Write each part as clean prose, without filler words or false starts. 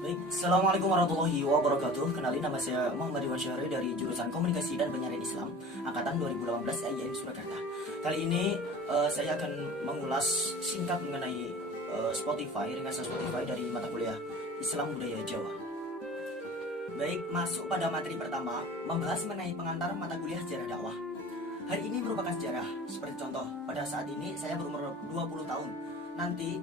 Baik, Assalamualaikum warahmatullahi wabarakatuh. Kenalin, nama saya Muhammad Iwan Syahri dari jurusan Komunikasi dan Penyiaran Islam Angkatan 2018 IAIN Surakarta. Kali ini saya akan mengulas singkat mengenai Spotify, ringkasan Spotify dari mata kuliah Islam Budaya Jawa. Baik, masuk pada materi pertama, membahas mengenai pengantar mata kuliah sejarah dakwah. Hari ini merupakan sejarah. Seperti contoh, pada saat ini saya berumur 20 tahun. Nanti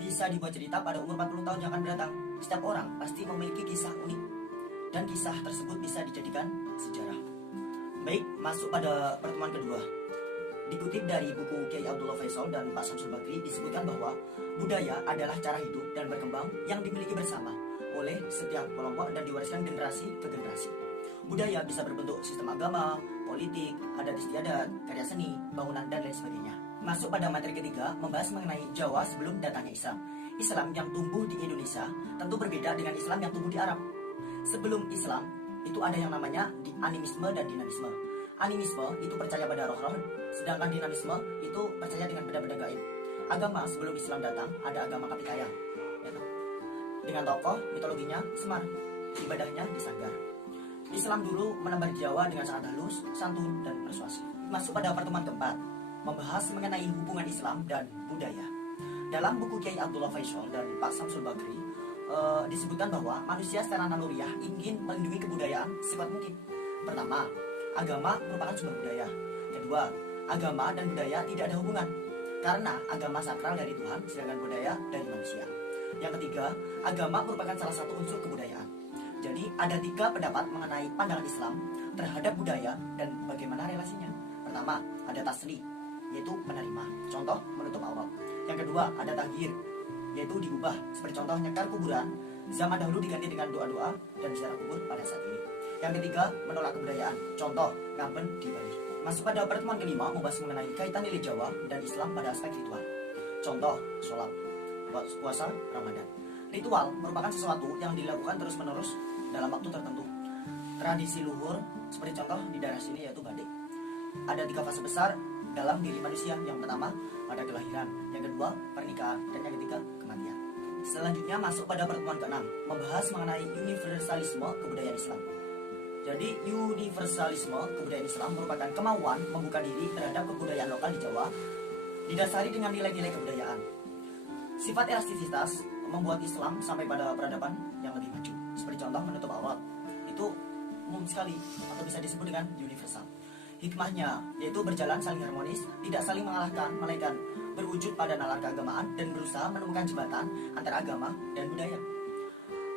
bisa dibuat cerita pada umur 40 tahun yang akan datang. Setiap orang pasti memiliki kisah unik, dan kisah tersebut bisa dijadikan sejarah. Baik, masuk pada pertemuan kedua. Dikutip dari buku Kiai Abdullah Faisal dan Pak Samsul Bakri, disebutkan bahwa budaya adalah cara hidup dan berkembang yang dimiliki bersama oleh setiap kelompok dan diwariskan generasi ke generasi. Budaya bisa berbentuk sistem agama, politik, adat istiadat, karya seni, bangunan, dan lain sebagainya. Masuk pada materi ketiga, membahas mengenai Jawa sebelum datangnya Islam. Islam yang tumbuh di Indonesia tentu berbeda dengan Islam yang tumbuh di Arab. Sebelum Islam, itu ada yang namanya animisme dan dinamisme. Animisme itu percaya pada roh-roh, sedangkan dinamisme itu percaya dengan benda-benda gaib. Agama sebelum Islam datang, ada agama Kapikaya, yaitu dengan tokoh mitologinya Semar, ibadahnya di Sanggar. Islam dulu menebar Jawa dengan sangat halus, santun, dan persuasif. Masuk pada pertemuan keempat, membahas mengenai hubungan Islam dan budaya. Dalam buku Kiai Abdullah Faisal dan Pak Samsul Bakri, disebutkan bahwa manusia secara naluriah ingin melindungi kebudayaan sekuat mungkin. Pertama, agama merupakan sumber budaya. Kedua, agama dan budaya tidak ada hubungan, karena agama sakral dari Tuhan, sedangkan budaya dari manusia. Yang ketiga, agama merupakan salah satu unsur kebudayaan. Jadi ada 3 pendapat mengenai pandangan Islam terhadap budaya dan bagaimana relasinya. Pertama, ada tasli, yaitu menerima, contoh menutup aurat. Yang kedua, ada taghir, yaitu diubah, seperti contoh nyekar kuburan zaman dahulu diganti dengan doa-doa dan ziarah kubur pada saat ini. Yang ketiga, menolak kebudayaan, contoh ngaben di Bali. Masuk pada pertemuan kelima, membahas mengenai kaitan nilai Jawa dan Islam pada aspek ritual, contoh sholat, puasa, Ramadan. Ritual merupakan sesuatu yang dilakukan terus-menerus dalam waktu tertentu. Tradisi luhur, seperti contoh di daerah sini, yaitu badik. Ada 3 fase besar dalam diri manusia. Yang pertama, ada kelahiran. Yang kedua, pernikahan. Dan yang ketiga, kematian. Selanjutnya masuk pada pertemuan ke-6, membahas mengenai universalisme kebudayaan Islam. Jadi, universalisme kebudayaan Islam merupakan kemauan membuka diri terhadap kebudayaan lokal di Jawa, didasari dengan nilai-nilai kebudayaan. Sifat elastisitas membuat Islam sampai pada peradaban yang lebih maju. Seperti contoh menutup aurat, itu umum sekali atau bisa disebut dengan universal. Hikmahnya yaitu berjalan saling harmonis, tidak saling mengalahkan, melainkan berwujud pada nalar keagamaan dan berusaha menemukan jembatan antara agama dan budaya.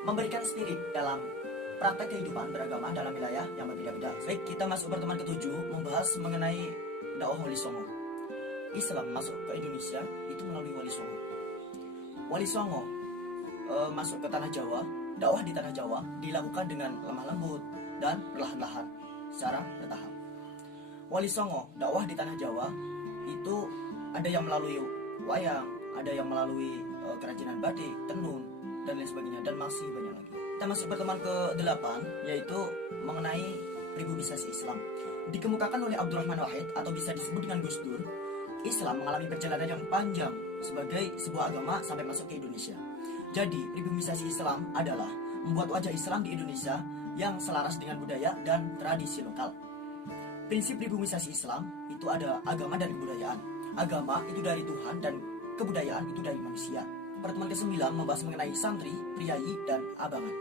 Memberikan spirit dalam praktek kehidupan beragama dalam wilayah yang berbeda-beda. Baik, kita masuk pertemuan ke-7, membahas mengenai dakwah Wali Songo. Islam masuk ke Indonesia itu melalui Wali Songo. Wali Songo masuk ke tanah Jawa. Dakwah di tanah Jawa dilakukan dengan lemah lembut dan perlahan-lahan secara bertahap. Wali Songo dakwah di tanah Jawa itu ada yang melalui wayang, ada yang melalui kerajinan batik, tenun, dan lain sebagainya, dan masih banyak lagi. Kita masuk pertemuan ke-8, yaitu mengenai pribumi-isasi Islam. Dikemukakan oleh Abdurrahman Wahid atau bisa disebut dengan Gus Dur, Islam mengalami perjalanan yang panjang sebagai sebuah agama sampai masuk ke Indonesia. Jadi, pribumi-isasi Islam adalah membuat wajah Islam di Indonesia yang selaras dengan budaya dan tradisi lokal. Prinsip pribumisasi Islam itu ada agama dan kebudayaan. Agama itu dari Tuhan dan kebudayaan itu dari manusia. Pertemuan ke-9 membahas mengenai santri, priayi, dan abangan.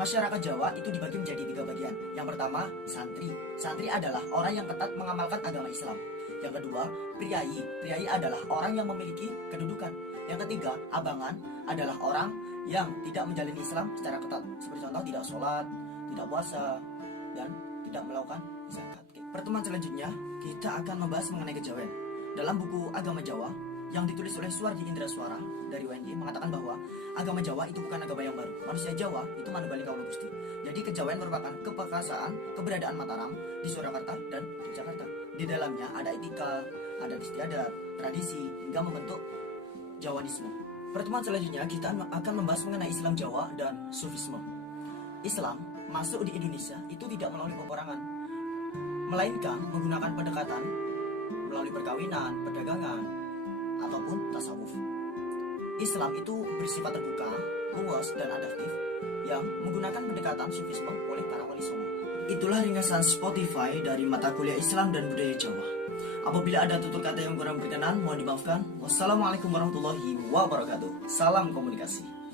Masyarakat Jawa itu dibagi menjadi 3 bagian. Yang pertama, santri. Santri adalah orang yang ketat mengamalkan agama Islam. Yang kedua, priayi. Priayi adalah orang yang memiliki kedudukan. Yang ketiga, abangan adalah orang yang tidak menjalani Islam secara ketat. Seperti contoh, tidak sholat, tidak puasa, dan tidak melakukan zakat. Pertemuan selanjutnya, kita akan membahas mengenai kejawen. Dalam buku Agama Jawa yang ditulis oleh Suwardi Indra Suara dari UNY mengatakan bahwa agama Jawa itu bukan agama yang baru. Manusia Jawa itu manunggaling kaula Gusti. Jadi kejawen merupakan kepekasaan keberadaan Mataram di Surakarta dan di Jakarta. Di dalamnya ada etika, adat istiadat, tradisi, hingga membentuk Jawanisme. Pertemuan selanjutnya kita akan membahas mengenai Islam Jawa dan Sufisme. Islam masuk di Indonesia itu tidak melalui peperangan, melainkan menggunakan pendekatan melalui perkawinan, perdagangan, ataupun tasawuf. Islam itu bersifat terbuka, luas dan adaptif yang menggunakan pendekatan sufisme oleh para wali songo. Itulah ringkasan Spotify dari mata kuliah Islam dan Budaya Jawa. Apabila ada tutur kata yang kurang berkenan, mohon dimaafkan. Wassalamualaikum warahmatullahi wabarakatuh. Salam komunikasi.